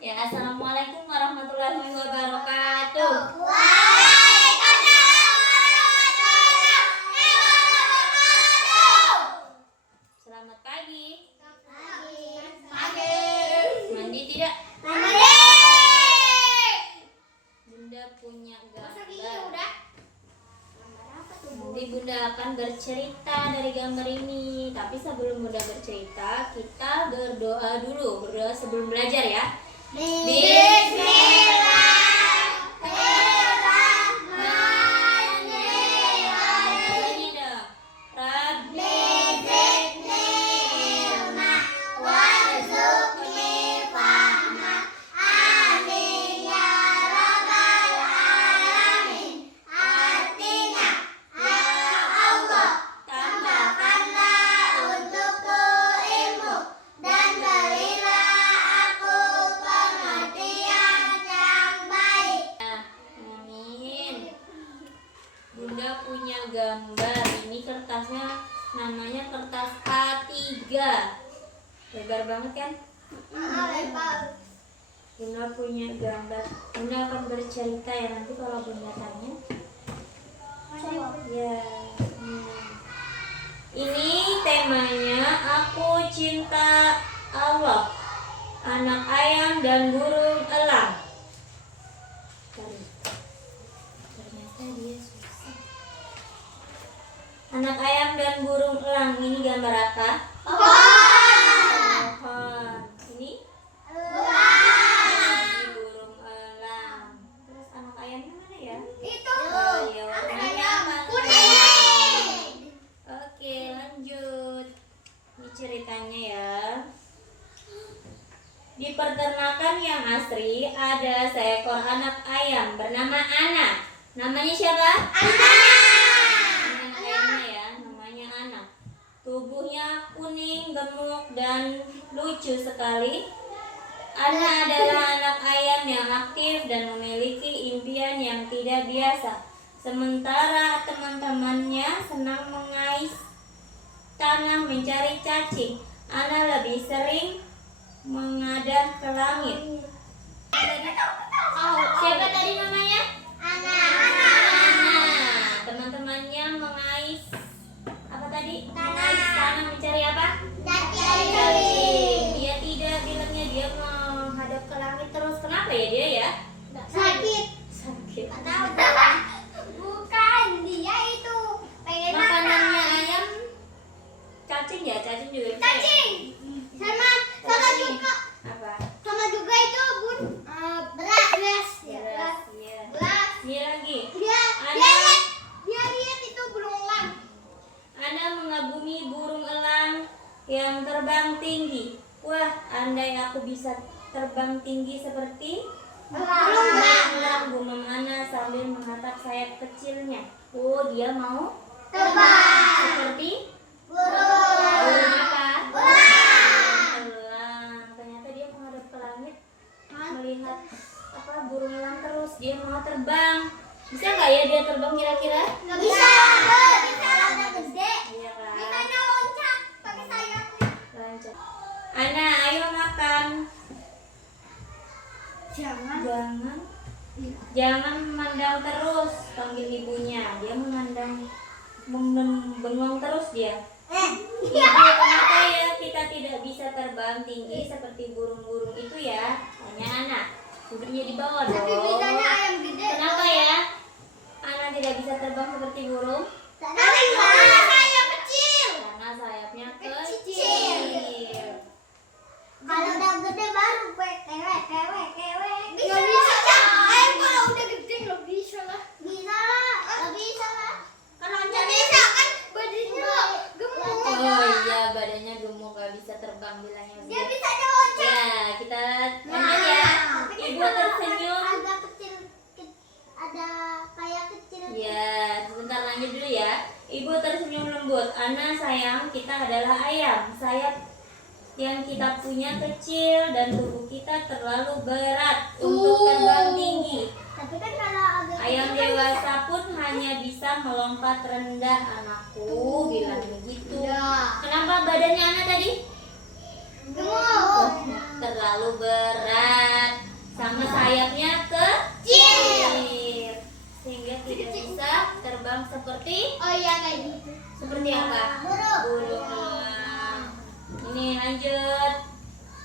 Assalamualaikum warahmatullahi wabarakatuh. Selamat pagi. Mandi tidak? Bunda punya gambar. Nanti Bunda akan bercerita dari gambar ini. Tapi sebelum Bunda bercerita, kita berdoa dulu. Berdoa sebelum belajar ya. Bunda punya gambar. Ini kertasnya namanya kertas A3. Lebar banget kan? Bunda punya gambar. Bunda akan bercerita ya, nanti kalau Bunda tanya. Ya. Ini temanya Aku Cinta Allah, Anak Ayam dan Burung Elang. Ternyata dia susah. Anak ayam dan burung elang. Ini gambar apa? Pohon. Ini? Ini burung elang. Terus anak ayamnya mana ya? Itu. Ya, warnanya apa? Kuning. Oke, lanjut. Ini ceritanya ya. Di peternakan yang asri ada seekor anak ayam bernama Ana. Namanya siapa? Ayamnya ya, namanya Ana. Tubuhnya kuning, gemuk, dan lucu sekali. Ana adalah anak ayam yang aktif dan memiliki impian yang tidak biasa. Sementara teman-temannya senang mengais tanah mencari cacing, Ana lebih sering mengadah ke langit. Siapa tadi namanya? Ana. Teman-temannya mengais apa tadi? Mengais tanah mencari apa? Cacing. Dia tidak, bilangnya dia menghadap ke langit terus. Kenapa ya dia ya? Sakit. Bukan, dia itu pengen Makanannya makan. ayam cacing ya? Cacing juga bisa ya? Cacing. Sama juga. Apa? Sama juga itu Bun. Beras. Beras, iya. Beras. Ini lagi. Dia lihat itu burung elang. Ana mengagumi burung elang yang terbang tinggi. Wah, andai aku bisa terbang tinggi seperti elang, gumam Ana sambil mengangkat sayap kecilnya. Oh, dia mau Terbang. seperti Burung. burung apa? Elang. Ternyata dia menghadap ke langit, melihat apa burung elang terus. Dia mau terbang. Bisa nggak ya dia terbang kira-kira? Nggak bisa. Bisa ada gede. Iya kan? Bisanya loncat pakai sayapnya. Lanjut. Ana, ayo makan. Jangan memandang terus, panggil ibunya. Dia bengong terus dia. Ibu, kenapa ya kita tidak bisa terbang tinggi seperti burung-burung itu ya? Tanya Ana. Duduknya di bawah dong. Tapi bisanya ayam gede. Kenapa ya Ana tidak bisa terbang seperti burung? Karena sayap kecil. Karena sayapnya Kecil. kecil. Kalau udah gede baru kewek. Nggak bisa lah. Ayam kalau udah gede nggak bisa lah. Nggak bisa lah. Kalau nggak bisa kan badannya gemuk. Oh iya, badannya gemuk, gak bisa terbang bilangnya. Dia bisa loncat. Ya, kita lanjut ya. Ibu tersenyum. Agak kecil. Ada kayak kecil. Ya, sebentar lanjut dulu ya. Ibu tersenyum lembut. Ana sayang, kita adalah ayam. Sayap yang kita punya kecil dan tubuh kita terlalu berat untuk terbang tinggi. Tapi hanya bisa melompat rendah anakku, bilang begitu. Ya. Kenapa badannya Ana tadi? Gemuk. Terlalu berat, sama sayapnya kecil, sehingga tidak bisa terbang seperti Oh iya kayak gitu. seperti apa? Burung elang. Ini lanjut.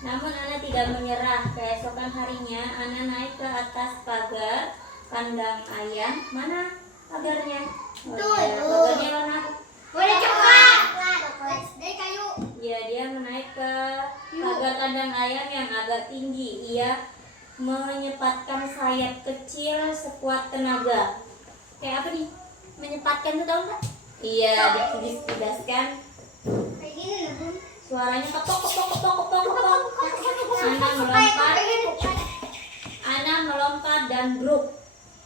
Namun Ana tidak menyerah. Keesokan harinya Ana naik ke atas pagar kandang ayam. Mana pagarnya? Oh, Tuh, iya. tuh. Pagarnya warna Boleh coklat. Dari kayu. ya, dia menaik ke pagar kandang ayam yang agak tinggi. Ia menyepatkan sayap kecil sekuat tenaga. Kayak apa nih? Menyepatkan tuh, tahu nggak? Iya, dikidaskan. Kayak gini loh, Bun. Suaranya kepok kepok kepok kepok kepok. Ana melompat. Ana melompat dan bruk.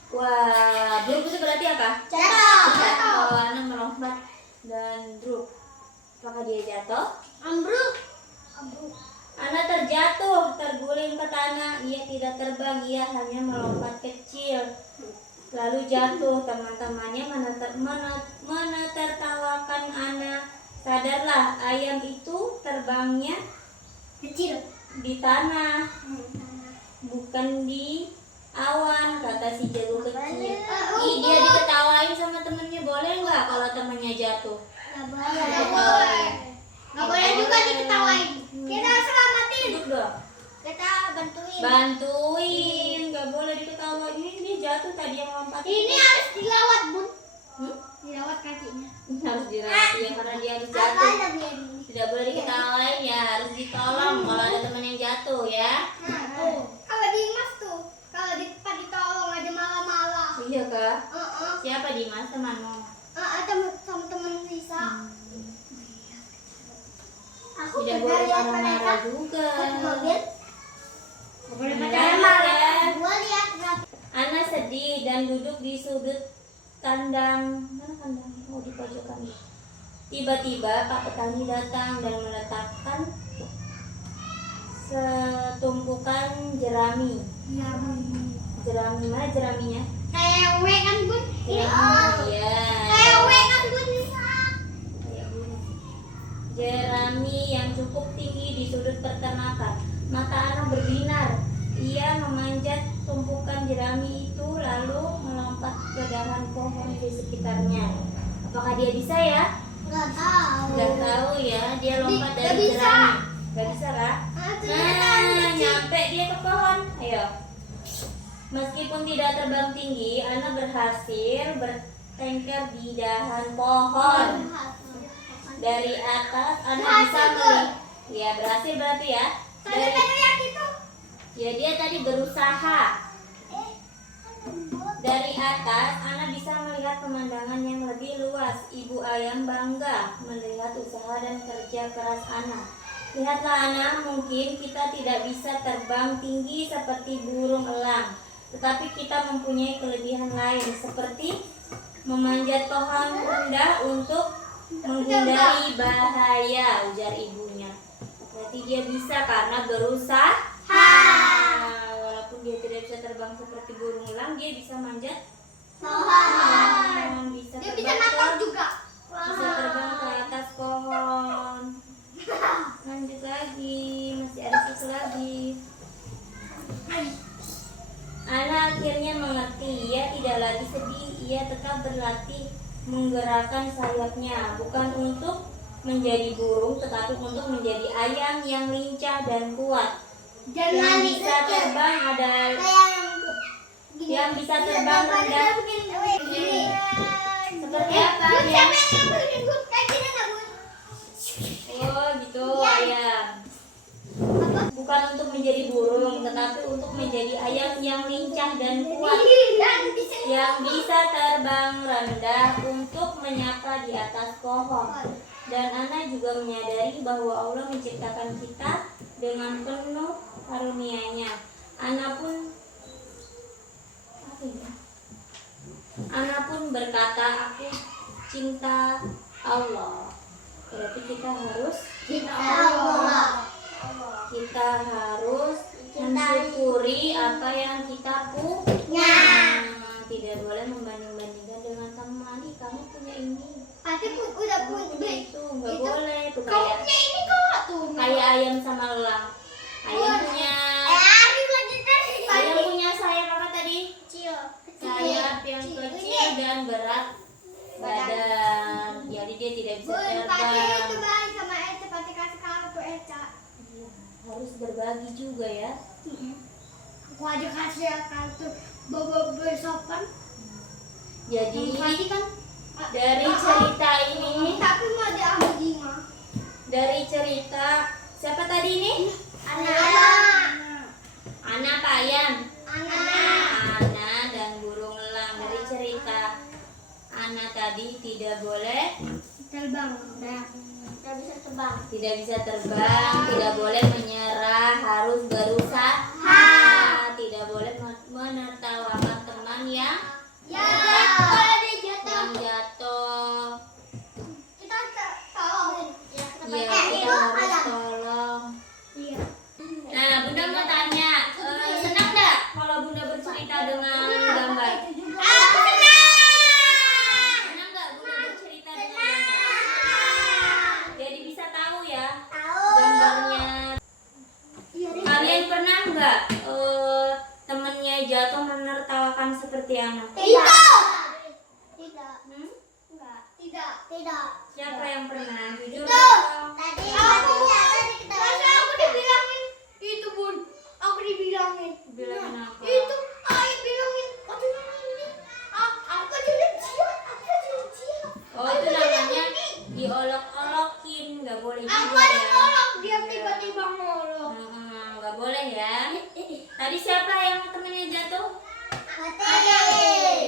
Wah, bruk itu berarti apa? Jatuh. Kalau Ana melompat dan bruk, apakah dia jatuh? Ambruk. Ana terjatuh, terguling ke tanah. Ia tidak terbang, ia hanya melompat kecil. Lalu jatuh. Teman-temannya menertawakan Ana. Sadarlah, ayam itu terbangnya Kecil. di tanah, bukan di awan, kata si jago kecil. Ih, dia diketawain sama temennya. Boleh nggak kalau temennya jatuh? Nggak boleh. Nggak boleh juga diketawain. Kita selamatin. Duduk dong. Kita bantuin. Bantuin, nggak boleh diketawain. Ini dia jatuh tadi yang lompat. Ini harus dilawat, Bun. Hmm? Dilawat kakinya. Harus dirawat ya, karena dia harus jatuh. Tidak boleh diketawain ya, harus ditolong kalau ada teman yang jatuh ya. Kalau Dimas tuh, kalau ditolong aja malah-malah. Iya kak. Siapa Dimas temanmu? Teman-teman Lisa. Aku Tidak pernah boleh lihat marah-marah mereka juga. naik mobil. Boleh Jangan marah marah. ya. Gua lihat nggak. Ana sedih dan duduk di sudut kandang. Mana kandangnya? Oh, di pojokan. Tiba-tiba Pak Petani datang dan meletakkan setumpukan jerami. Jerami, mana jeraminya? Kayak W kan, Bun? Ini Iya. kayak W kan, Bun? Kayak gini. Jerami yang cukup tinggi di sudut peternakan. Mata Ana berbinar. Ia memanjat tumpukan jerami itu lalu melompat ke dahan pohon di sekitarnya. Apakah dia bisa ya? Nggak tahu. Nggak tahu ya. Dia lompat Nggak dari bisa. jerami. Nggak bisa kak? Ternyata Nah, nyampe dia ke pohon. Ayo. Meskipun tidak terbang tinggi, Ana berhasil bertengker di dahan pohon. Dari atas Ana bisa melihat. Ya, berhasil berarti ya. Ya, dia tadi berusaha. Dari atas Ana bisa melihat pemandangan yang lebih luas. Ibu ayam bangga melihat usaha dan kerja keras Ana. Lihatlah Ana, mungkin kita tidak bisa terbang tinggi seperti burung elang, tetapi kita mempunyai kelebihan lain, seperti memanjat pohon rendah untuk menghindari bahaya, ujar ibunya. Berarti dia bisa karena berusaha. Walaupun dia tidak bisa terbang seperti burung elang, dia bisa manjat pohon, bisa Dia terbang bisa nangkap ke- juga. bisa terbang ke atas pohon. Lanjut lagi, masih ada satu lagi. Ana akhirnya mengerti, ia tidak lagi sedih, ia tetap berlatih menggerakkan sayapnya, bukan untuk menjadi burung, tetapi untuk menjadi ayam yang lincah dan kuat. Yang bisa terbang adalah yang bisa terbang rendah. Seperti apa ya? Oh gitu ayam. Bukan untuk menjadi burung, tetapi untuk menjadi ayam yang lincah dan kuat, yang bisa terbang rendah untuk menyapa di atas pohon. Dan Ana juga menyadari bahwa Allah menciptakan kita dengan penuh karunia-Nya. Ana pun berkata, aku cinta Allah. Berarti kita harus mensyukuri apa yang kita punya. Tidak boleh membanding-bandingkan dengan kamu punya ini. Pati pun udah Kamu punya punya. itu, nggak boleh tuh Kamu kayak punya ini kok tuh. kayak ayam sama elang. Ayam punya Arif lagi tadi. ayam punya sayap apa tadi? Kecil. Sayap yang kecil dan berat badan. Jadi dia tidak bisa Pati itu terbang. baik sama Eca. Pati kasih kartu Eca. Harus berbagi juga ya. Aku aja kasih kartu bobo bersopan. Jadi Pati kan. dari cerita ini, Tapi mau diambil Dima. dari cerita siapa tadi ini? Anak. Ana apa ayam? Anak. Ana dan burung elang. Dari cerita Ana tadi tidak boleh, Terbang. Tidak bisa terbang. tidak bisa terbang, tidak boleh menyerah, harus berusaha, tidak boleh menertawakan teman yang Ya, kalau dia jatuh. jatuh. Kita tolongin. Ya, kita harus tolong. Iya. Nah, Bunda mau tanya, senang nggak kalau Bunda bercerita dengan gambar? Aku senang. Senang nggak Bunda bercerita dengan gambar? Jadi bisa tahu ya gambarnya. Kalian pernah nggak temennya jatuh menertawakan seperti anak? Tidak. Tidak. Hmm? Enggak. Tidak. Tidak. Siapa yang pernah? Jujur Itu. dong. Tadi aku masa aku dibilangin itu bun. Aku dibilangin. Bilangin apa? Itu ayah bilangin. Aduh ini. Aku jadi dia. Aku jadi dia. Oh, itu namanya diolok-olokin, nggak boleh Aku juga ada ya. ngolok. Dia tiba-tiba ngolok. Nggak boleh ya. Tadi siapa yang temennya jatuh? Tadi.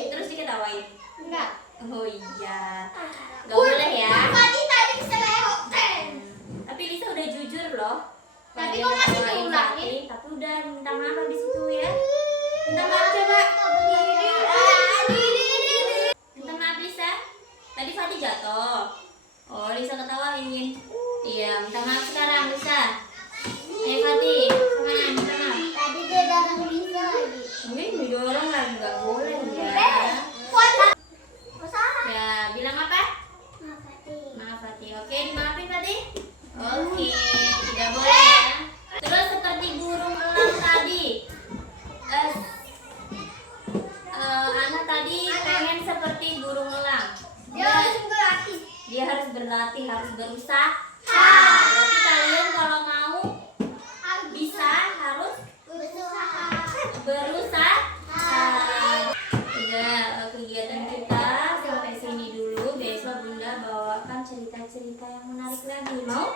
Terus diketawain. Enggak. Oh iya. Nggak boleh ya. Tadi selewok. Tapi Lisa udah jujur loh. Tapi Dia kok masih ketawain diulangin? Fatih, tapi udah minta maaf habis itu ya. Minta maaf coba. Minta maaf Lisa. Tadi Fatih jatuh. Oh, Lisa ketawain. Iya, minta maaf sekarang Lisa. Ayo Fatih, mana minta maaf. Tadi dia datang Lisa lagi. Wih, didorong lagi nggak boleh ya. Ya, bilang apa? Maaf Fatih. Oke, dimaafin Fatih. Oke, tidak boleh ya. Terus seperti burung elang tadi. Ana tadi pengen seperti burung elang. Dia harus berlatih, harus berusaha. Berarti kalian kalau mau bisa harus berusaha. Udah kegiatan kita sampai sini dulu. Besok Bunda bawakan cerita-cerita yang menarik lagi. Mau?